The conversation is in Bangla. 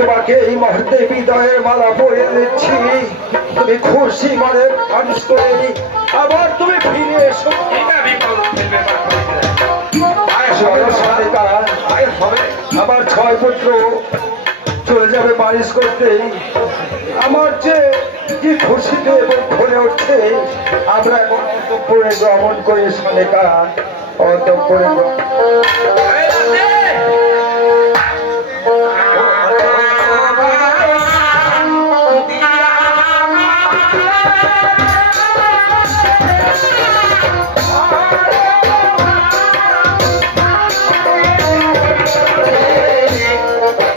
তোমাকে এই মুহূর্তে বিদায়ের মালা পরে দিচ্ছি। তুমি খুশি মনে মানুষ করে আবার তুমি ফিরে এসো। আমার ছয় পুত্র চলে যাবে বারিশ করতে। আমার যে কি খুশিতে এবং ভরে উঠছে, আমরা এখন অন্তঃপুরে গমন করি সালেকা অন্তঃপুরে গমন এই রাতে!